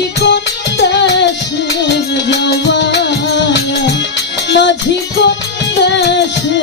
মাঝি কোন দেশে যাওয়া মাঝি কোন দেশে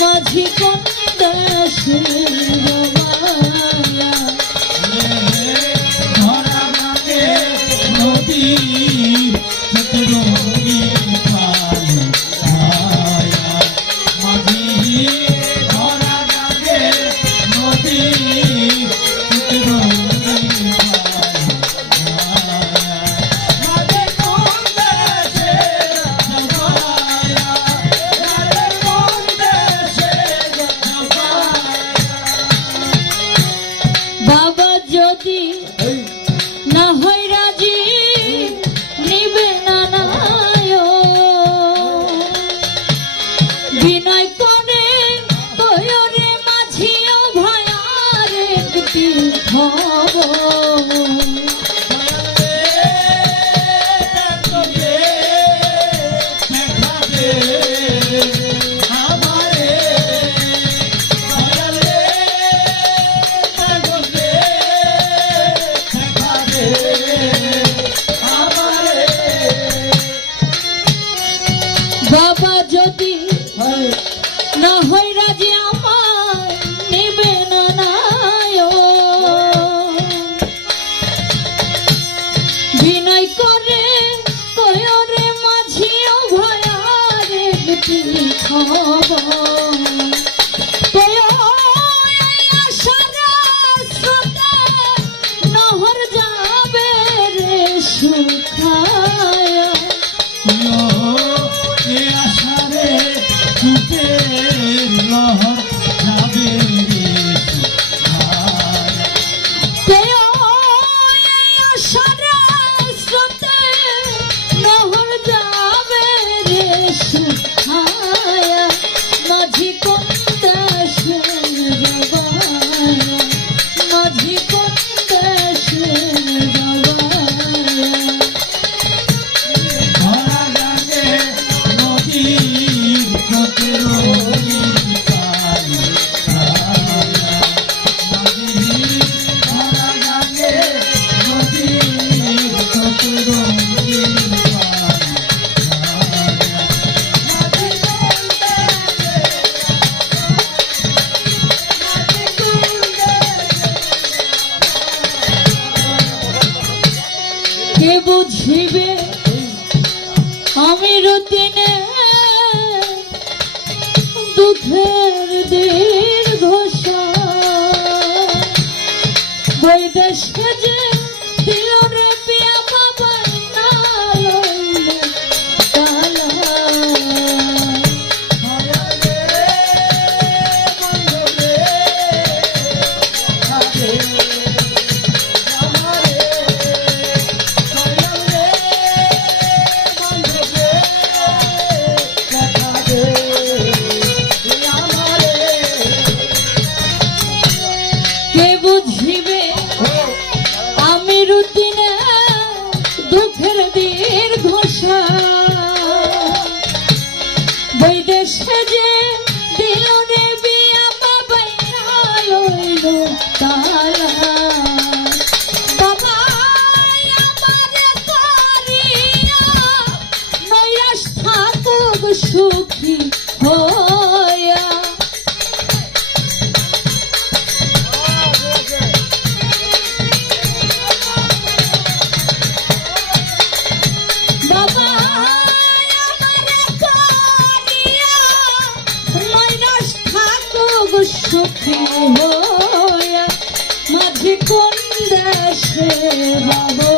মাঝি কন্দা সে Thank you. truth বুঝিবে? আমি রুতিনা দুঃখের দীর্ঘ বৈদেশে যে দিল রে বিয়া বাবাই রইল তারা সুখী হো সখী লয়া মাঝি কোন দেশে বাবা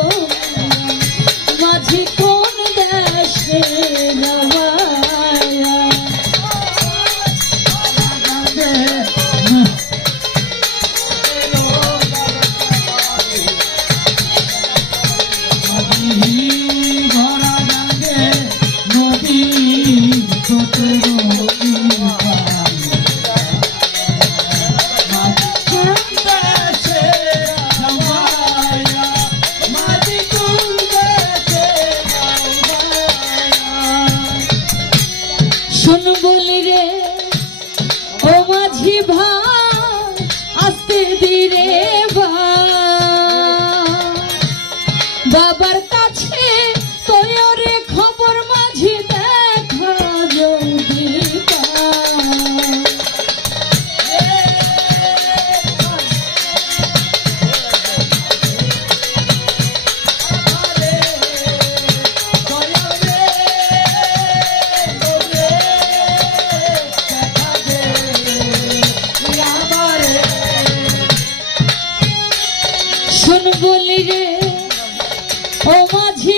মাঝি ভাই বলি রে ও মাঝি